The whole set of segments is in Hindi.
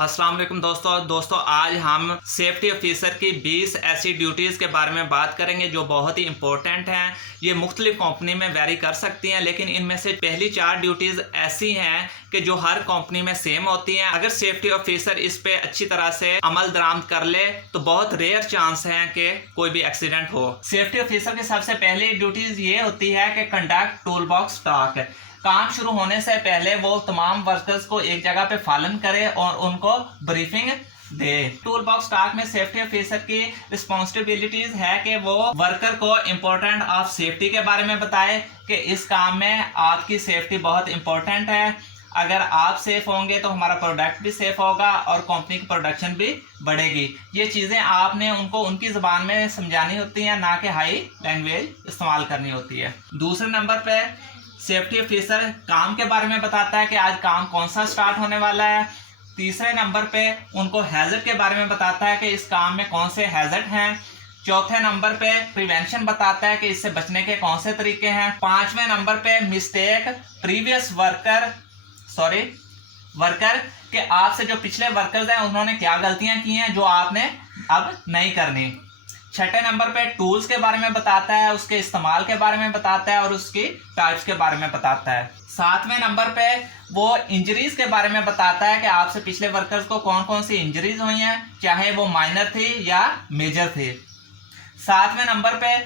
अस्सलाम वालेकुम दोस्तों आज हम सेफ्टी ऑफिसर की 20 ऐसी ड्यूटीज़ के बारे में बात करेंगे जो बहुत ही इंपॉर्टेंट हैं। ये मुख्तलिफ कंपनी में वेरी कर सकती हैं, लेकिन इनमें से पहली 4 ड्यूटीज़ ऐसी हैं कि जो हर कंपनी में सेम होती हैं। अगर सेफ्टी ऑफिसर इस पे अच्छी तरह से अमल दरामद कर ले तो बहुत रेयर चांस है कि कोई भी एक्सीडेंट हो। सेफ्टी ऑफिसर की सबसे पहली ड्यूटीज़ ये होती है कि कंडक्ट टूल बॉक्स टॉक। काम शुरू होने से पहले वो तमाम वर्कर्स को एक जगह पे फालन करे और उनको ब्रीफिंग दे। टूल बॉक्स टॉक में सेफ्टी ऑफिसर की रिस्पॉन्सिबिलिटीज है कि वो वर्कर को इम्पोर्टेंट ऑफ सेफ्टी के बारे में बताए कि इस काम में आपकी सेफ्टी बहुत इंपॉर्टेंट है। अगर आप सेफ होंगे तो हमारा प्रोडक्ट भी सेफ होगा और कंपनी की प्रोडक्शन भी बढ़ेगी। ये चीज़ें आपने उनको उनकी ज़बान में समझानी होती हैं, ना कि हाई लैंग्वेज इस्तेमाल करनी होती है। दूसरे नंबर पे सेफ्टी ऑफिसर काम के बारे में बताता है कि आज काम कौन सा स्टार्ट होने वाला है। तीसरे नंबर पे उनको हैजर्ड के बारे में बताता है कि इस काम में कौन से हैजर्ड हैं। चौथे नंबर पे प्रिवेंशन बताता है कि इससे बचने के कौन से तरीके हैं। पांचवें नंबर पे मिस्टेक प्रीवियस वर्कर के आपसे जो पिछले वर्कर्स हैं उन्होंने क्या गलतियां की हैं जो आपने अब नहीं करनी। छठे नंबर पे टूल्स के बारे में बताता है, उसके इस्तेमाल के बारे में बताता है और उसकी टाइप्स के बारे में बताता है। सातवें नंबर पे वो इंजरीज के बारे में बताता है कि आपसे पिछले वर्कर्स को कौन कौन सी इंजरीज हुई हैं, चाहे वो माइनर थी या मेजर थी। सातवें नंबर पे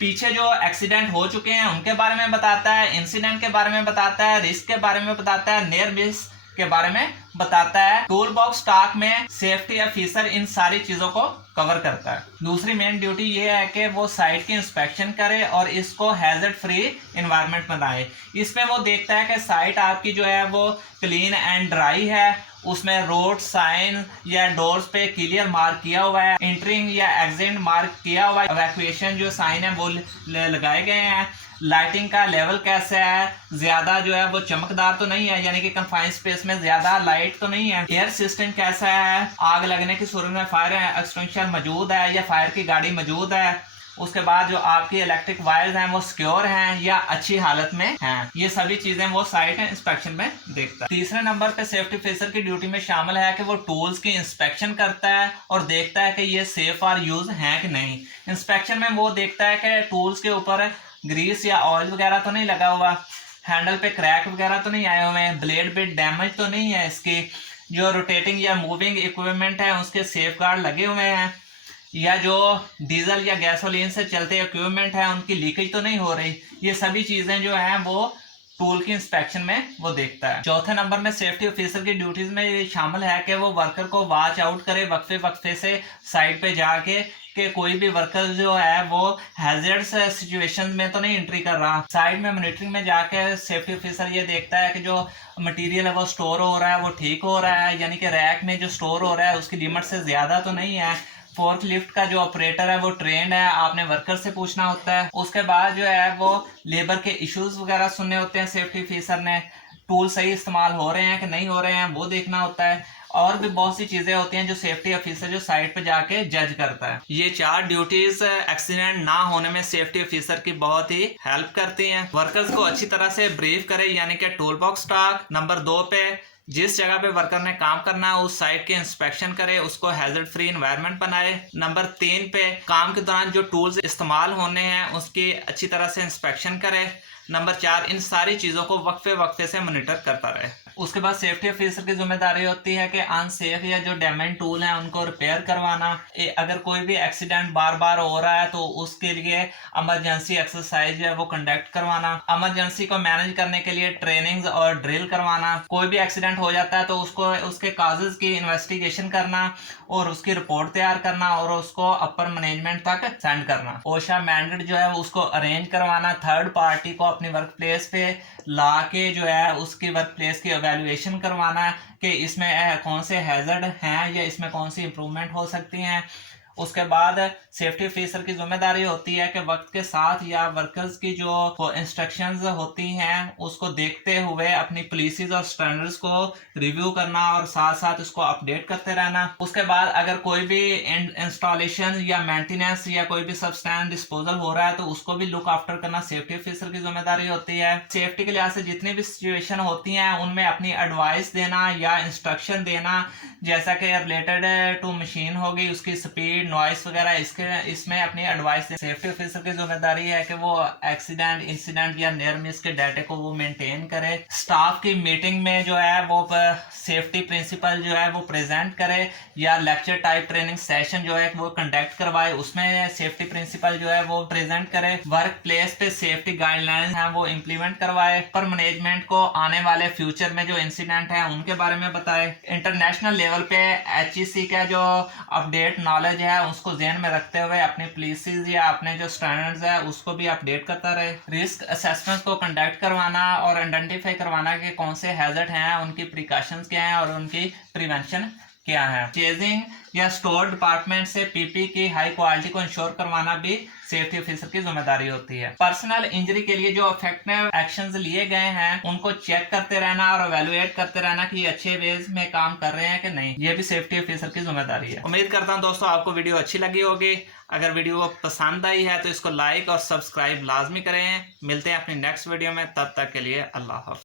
पीछे जो एक्सीडेंट हो चुके हैं उनके बारे में बताता है, इंसिडेंट के बारे में बताता है, रिस्क के बारे में बताता है, नियर मिस के बारे में बताता है। टूल बॉक्स टॉक में सेफ्टी ऑफिसर इन सारी चीजों को कवर करता है। दूसरी मेन ड्यूटी ये है कि वो साइट की इंस्पेक्शन करे और इसको हैजर्ड फ्री एनवायरनमेंट बनाए। इसमें वो देखता है कि साइट आपकी जो है वो क्लीन एंड ड्राई है, उसमें रोड साइन या डोर्स पे क्लियर मार्क किया हुआ है, एंट्रिंग या एग्जिट मार्क किया हुआ है, इवैक्यूएशन जो साइन है वो लगाए गए हैं, लाइटिंग का लेवल कैसा है, ज्यादा जो है वो चमकदार तो नहीं है, यानी कि कन्फाइंड स्पेस में ज्यादा लाइट तो नहीं है, एयर सिस्टम कैसा है, आग लगने की सूरत में फायर एक्सटिंग्विशर मौजूद है या फायर की गाड़ी मौजूद है, उसके बाद जो आपकी इलेक्ट्रिक वायर्स हैं वो सिक्योर हैं या अच्छी हालत में हैं। ये सभी चीजें वो साइट इंस्पेक्शन में देखता है। तीसरे नंबर पे सेफ्टी ऑफिसर की ड्यूटी में शामिल है कि वो टूल्स की इंस्पेक्शन करता है और देखता है कि ये सेफ और यूज हैं कि नहीं। इंस्पेक्शन में वो देखता है कि टूल्स के ऊपर ग्रीस या ऑयल वगैरह तो नहीं लगा हुआ, हैंडल पे क्रैक वगैरह तो नहीं आए हुए हैं, ब्लेड पे डैमेज तो नहीं है, इसकी जो रोटेटिंग या मूविंग इक्विपमेंट है उसके सेफ गार्ड लगे हुए हैं, या जो डीजल या गैसोलीन से चलते इक्विपमेंट है उनकी लीकेज तो नहीं हो रही। ये सभी चीजें जो हैं वो टूल की इंस्पेक्शन में वो देखता है। चौथे नंबर में सेफ्टी ऑफिसर की ड्यूटीज में ये शामिल है कि वो वर्कर को वॉच आउट करे वक्फे वक्फे से साइड पे जाके कि कोई भी वर्कर जो है वो हैजर्ड्स सिचुएशन में तो नहीं एंट्री कर रहा। साइड में मॉनिटरिंग में जाके सेफ्टी ऑफिसर ये देखता है कि जो मटेरियल है वो स्टोर हो रहा है वो ठीक हो रहा है, यानी कि रैक में जो स्टोर हो रहा है उसकी लिमिट से ज्यादा तो नहीं है। फोर्क लिफ्ट का जो ऑपरेटर है वो ट्रेंड है, आपने वर्कर से पूछना होता है। उसके बाद जो है वो लेबर के इश्यूज वगैरह सुनने होते हैं, सेफ्टी ऑफिसर ने टूल सही इस्तेमाल हो रहे हैं कि नहीं हो रहे हैं वो देखना होता है। और भी बहुत सी चीजें होती हैं जो सेफ्टी ऑफिसर जो साइट पे जाके जज करता है। ये 4 ड्यूटीज एक्सीडेंट ना होने में सेफ्टी ऑफिसर की बहुत ही हेल्प करती हैं। वर्कर्स को अच्छी तरह से ब्रीफ करे, यानी कि टूल बॉक्स टॉक। नंबर 2 पे जिस जगह पे वर्कर ने काम करना है उस साइट के इंस्पेक्शन करे, उसको हैजर्ड फ्री एनवायरनमेंट बनाए। नंबर 3 पे काम के दौरान जो टूल्स इस्तेमाल होने हैं उसकी अच्छी तरह से इंस्पेक्शन करे। नंबर 4 इन सारी चीज़ों को वक्फे वक्फे से मॉनिटर करता रहे। उसके बाद सेफ्टी ऑफिसर की जिम्मेदारी होती है कि अनसेफ या जो डैमेज टूल हैं उनको रिपेयर करवाना। अगर कोई भी एक्सीडेंट बार बार हो रहा है तो उसके लिए इमरजेंसी एक्सरसाइज है वो कंडक्ट करवाना। इमरजेंसी को मैनेज करने के लिए ट्रेनिंग्स और ड्रिल करवाना। कोई भी एक्सीडेंट हो जाता है तो उसको उसके काजेज की इन्वेस्टिगेशन करना और उसकी रिपोर्ट तैयार करना और उसको अपर मैनेजमेंट तक सेंड करना। ओशा मैंडेट जो है उसको अरेंज करवाना, थर्ड पार्टी को अपनी वर्क प्लेस पे ला के जो है उसकी वर्क प्लेस की एवेल्युएशन करवाना कि इसमें कौन से हैजर्ड हैं या इसमें कौन सी इंप्रूवमेंट हो सकती हैं। उसके बाद सेफ्टी ऑफिसर की जिम्मेदारी होती है कि वक्त के साथ या वर्कर्स की जो इंस्ट्रक्शंस होती हैं उसको देखते हुए अपनी पॉलिसीज और स्टैंडर्ड्स को रिव्यू करना और साथ साथ उसको अपडेट करते रहना। उसके बाद अगर कोई भी इंस्टॉलेशन या मेंटेनेंस या कोई भी सब्सटेंस डिस्पोजल हो रहा है तो उसको भी लुक आफ्टर करना सेफ्टी ऑफिसर की जिम्मेदारी होती है। सेफ्टी के लिहाज से जितनी भी सिचुएशन होती हैं उनमें अपनी एडवाइस देना या इंस्ट्रक्शन देना, जैसा कि रिलेटेड टू मशीन होगी, उसकी स्पीड, नॉइस वगैरह, इसमें अपनी एडवाइस दे। सेफ्टी ऑफिसर की जिम्मेदारी है कि वो एक्सीडेंट, इंसिडेंट या नियर मिस के डाटे को वो मेंटेन करे। स्टाफ की मीटिंग में जो है वो सेफ्टी प्रिंसिपल जो है वो प्रेजेंट करे, या लेक्चर टाइप ट्रेनिंग सेशन जो है वो कंडक्ट करवाए, उसमें सेफ्टी प्रिंसिपल जो है वो प्रेजेंट करे। वर्क प्लेस पे सेफ्टी गाइडलाइंस हैं वो इम्प्लीमेंट करवाए। पर मैनेजमेंट को आने वाले फ्यूचर में जो इंसिडेंट है उनके बारे में बताए। इंटरनेशनल लेवल पे HEC का जो अपडेट नॉलेज है उसको ध्यान में रखते हुए अपनी पॉलिसीज या अपने जो स्टैंडर्ड्स है उसको भी अपडेट करता रहे। रिस्क असेसमेंट को कंडक्ट करवाना और आइडेंटिफाई करवाना कि कौन से हैजर्ड हैं, उनकी प्रिकॉशंस क्या हैं और उनकी प्रिवेंशन क्या है। चेजिंग या स्टोर डिपार्टमेंट से PP की हाई क्वालिटी को इंश्योर करवाना भी सेफ्टी ऑफिसर की जिम्मेदारी होती है। पर्सनल इंजरी के लिए जो इफेक्टिव एक्शंस लिए गए हैं उनको चेक करते रहना और एवेलुएट करते रहना कि अच्छे वेज में काम कर रहे हैं कि नहीं, ये भी सेफ्टी ऑफिसर की जिम्मेदारी है। उम्मीद करता हूं दोस्तों आपको वीडियो अच्छी लगी होगी। अगर वीडियो पसंद आई है तो इसको लाइक और सब्सक्राइब लाजमी करें। मिलते हैं अपनी नेक्स्ट वीडियो में, तब तक के लिए अल्लाह हाफ़िज़।